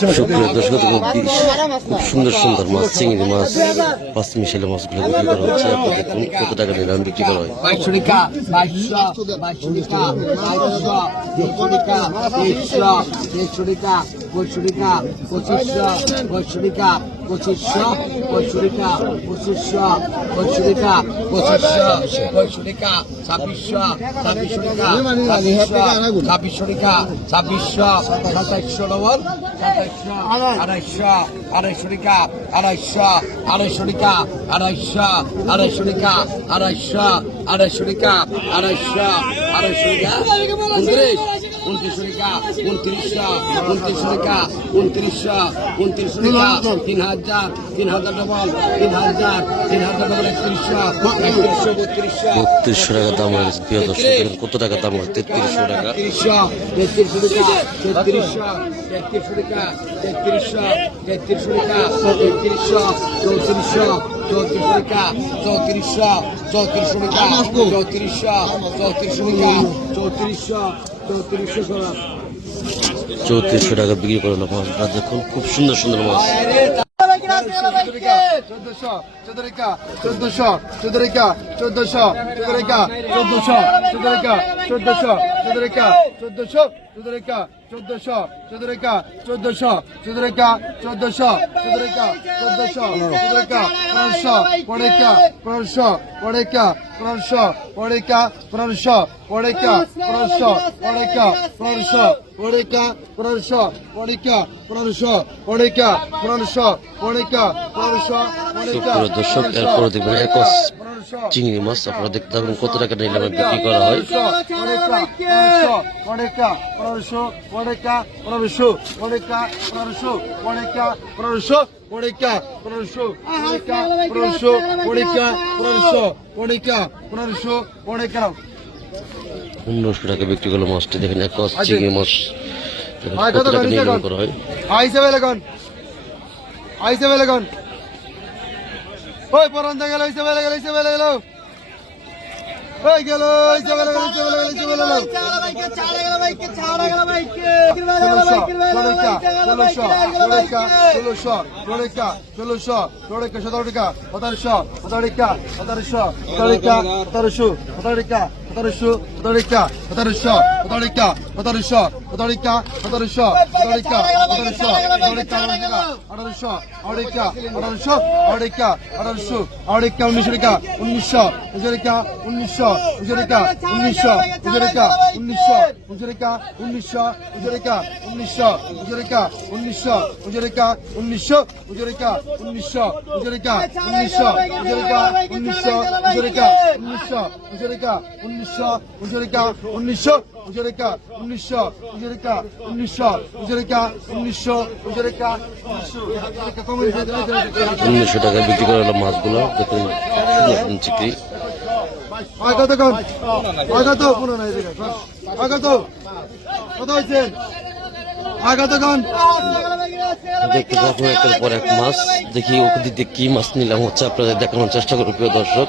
সুপ্রিয় দর্শক খুব সুন্দর সুন্দর মাছ চিংড়ি মাছ পাঁচ মিশালে মাছগুলো বিক্রি করা হচ্ছে। আপনারা দেখুন কত টাকা নিলাম বিক্রি করা হয়। টাকা বৈশুরিকা পঁচিশশো বৈশুরিকা পঁচিশশো বৈশুরিকা পঁচিশশো বৈশুরিকা পঁচিশশো বৈশুরিকা ছাব্বিশশো ছাব্বিশরিকা ছাব্বিশরিকা ছাব্বিশশো সাতাইশশো লবণ সাতাইশশো, আড়াইশশো আড়াইশরিকা আড়াইশশো আড়াইশরিকা আড়াইশশো আড়াইশরিকা আড়াইশশো আড়াইশরিকা আড়াইশশো আড়াইশরিকা উনত্রিশ উনত্রিশ টাকা উনত্রিশশো উনত্রিশশো টাকা উনত্রিশশো উনত্রিশশো টাকা তিন হাজার তিন হাজার ডবল তিন হাজার তিন হাজার ডবল একত্রিশশো একত্রিশশো বত্রিশশো বত্রিশশো টাকা দাম হয়েছে প্রিয় দর্শক কত টাকা দাম হয় তেত্রিশশো টাকা। তেত্রিশশো তেত্রিশশো টাকা তেত্রিশশো তেত্রিশশো টাকা তেত্রিশশো তেত্রিশশো টাকা তেত্রিশশো চৌত্রিশশো চৌত্রিশশো টাকা চৌত্রিশশো চৌত্রিশশো টাকা চৌত্রিশশো চৌত্রিশশো টাকা চৌত্রিশশো চৌত্রিশশো চৌত্রিশশো টাকা বিক্রি করল মাছটা দেখুন খুব সুন্দর সুন্দর মাছ চোদ্দশো চোদ্দরিকা চোদ্দশো চোদ্দরিকা চোদ্দশো চোদ্দরিকা চোদ্দশো চোদ্দরিকা চোদ্দশো চোদ্দরিকা চোদ্দশো চোদ্দরিকা চোদ্দশো চোদ্দশো চোদ্দরিকা চোদ্দশো চোদ্দরিকা চোদ্দশো চোদ্দরিকা পনেরোশো পড়েকা পনেরোশো পড়েকা পনেরোশো পড়েকা পনেরোশো পড়েকা পনেরোশো পড়েকা পনেরোশো পড়েকা পনেরোশো পড়েকা পনেরোশো পড়েকা পনেরোশো পড়েকা পনেরোশো পড়েকা দর্শক এরপরে দেখবেন চিংড়ি মাছ আপনারা দেখতে পাবেন কত টাকা নিলামে বিক্রি করা হয়। পনেরোশো টাকা বিক্রি আচ্ছা। চিংড়ি মাছ। আচ্ছা, কত আইসে বেলাগন আইসে বেলাগন ওই পরান্তে গেল আইসে বেলে গেল আইসে বেলে গেল ওই গেল আইসে বেলে গেল আইসে বেলে গেল আইসে বেলে গেল ষোলোশো আঠারোশো আড়াইকা আঠারোশো আড়াইকা আঠারোশো আড়াইকা উনিশশো টাকা উনিশশো উজরিকা উনিশশো উজরিকা উনিশশো উনিশশো উজরিকা উনিশশো উনিশশো উজরিকা উনিশশো উনিশশো উজরিকা উনিশশো উনিশশো উজরিকা উনিশশো উনিশশো উজরিকা উনিশশো উনিশশো উজরিকা উনিশশো উজরিকা উনিশশো উজরিকা উনিশশো উজরিকা উনিশশো। টাকা বিক্রি করা হলো মাছগুলো আগত কন আগত পুরো নাই দিকে আগত কত? হইছে আগত কন দেখতে পাবো একের পর এক মাছ দেখি ওকে দিতে কি মাছ নিলাম হচ্ছে আপনাদের দেখানোর চেষ্টা করব প্রিয় দর্শক।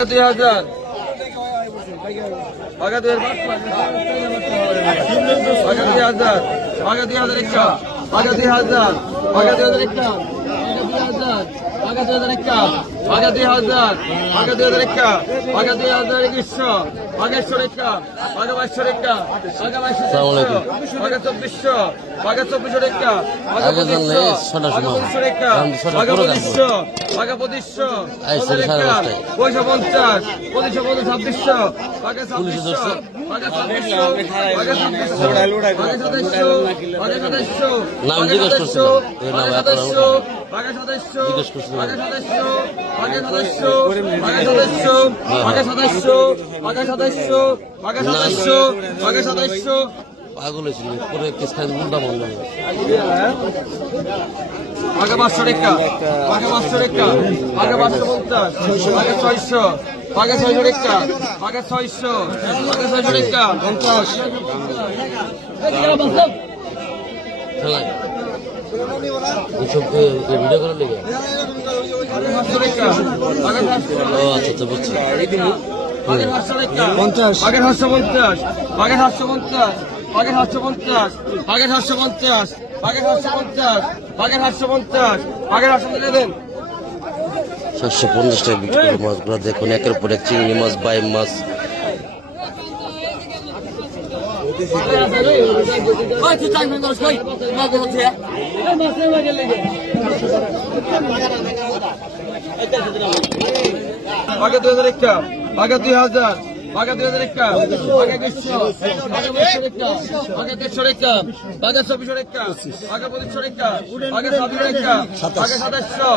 দুই হাজার। পাকা দুই হাজার পাকা দুই হাজার। একটা। পাকা দুই হাজার। হাজার একটা। দুই হাজার। ভাগা হাজার একটা ভাগা দুই হাজার ভাগা দুই হাজার একটা ভাগা দুই হাজার একশো ভাগা একশো একটা ভাগা বাইশশো একটা ভাগা বাইশশো ভাগা চব্বিশশো ভাগা চব্বিশশো একটা পঞ্চাশ পঁচিশশো পঞ্চাশ ছাব্বিশশো ভাগা নাম জিজ্ঞেস নাম বাঘা আপনার বাঘা সাতাইশশো বাঘা সাতাইশশো বাঘা সাতাইশশো বাঘা সাতাইশশো বাঘা বাঘা সাতাইশশো পাগল হয়েছিল পরে কেস খাই উল্টা মনে হয় বাঘা পাঁচশো রেখা বাঘা পাঁচশো রেখা বাঘা পাঁচশো পঞ্চাশ বাঘা ছয়শো বাঘা ছয়শো রেখা বাঘা ছয়শো বাঘা ছয়শো রেখা পঞ্চাশ ভিডিও করার লেগে আচ্ছা আচ্ছা বুঝছি বাঘের সাতশো সাতশো পঞ্চাশ সাতশো পঞ্চাশ সাতশো পঞ্চাশ বাঘের সাতশো পঞ্চাশ বাঘের সাতশো পঞ্চাশ বাঘের সাতশো পঞ্চাশ বাঘের সাতশো সাতশো পঞ্চাশ টাকা বিক্রি করে মাছগুলো দেখুন, একের পর এক চিংড়ি মাছ, বাইম মাছ। আগে দুই হাজার একটা আগে দুই হাজার। বাঘা দুই হাজার একটা বাঘা দেড়শো একটা বাঘা দেড়শো একটা বাঘা চব্বিশশো একটা বাঘা পঁচিশশো একটা বাঘা ছাব্বিশশো একটা বাঘা সাতাশশো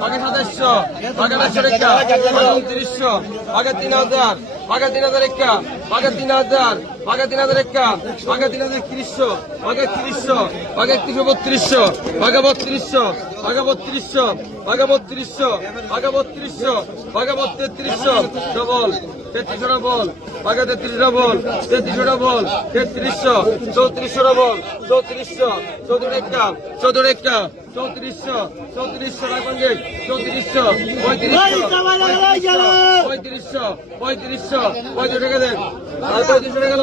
বাঘা সাতাশশো, বাঘা দেড়শো একটা বাঘা উনত্রিশশো, বাঘা তিন হাজার বাঘা তিন হাজার একটা, বাঘা তিন হাজার, বাঘা তিন হাজার একটা, বাঘা তিন হাজার তিরিশশো, বাঘা তিরিশশো, বাঘা তিনশো বত্রিশশো, বাঘা বত্রিশশো বাঘা বত্রিশশো বাঘা বত্রিশশো বাঘা বত্রিশশো বাঘা বত্রিশশো, ডবল, তেত্রিশশো ডবল, বাঘা তেত্রিশ ডবল, তেত্রিশশো ডবল, তেত্রিশশো, চৌত্রিশশো ডবল, চৌত্রিশশো চৌধুর একটা চৌধুর একটা। চৌত্রিশশো চৌত্রিশশো রাখবেন চৌত্রিশশো পঁয়ত্রিশশো পঁয়ত্রিশশো পঁয়ত্রিশশো পঁয়ত্রিশ টাকা দেন। পঁয়ত্রিশশো টাকা গেল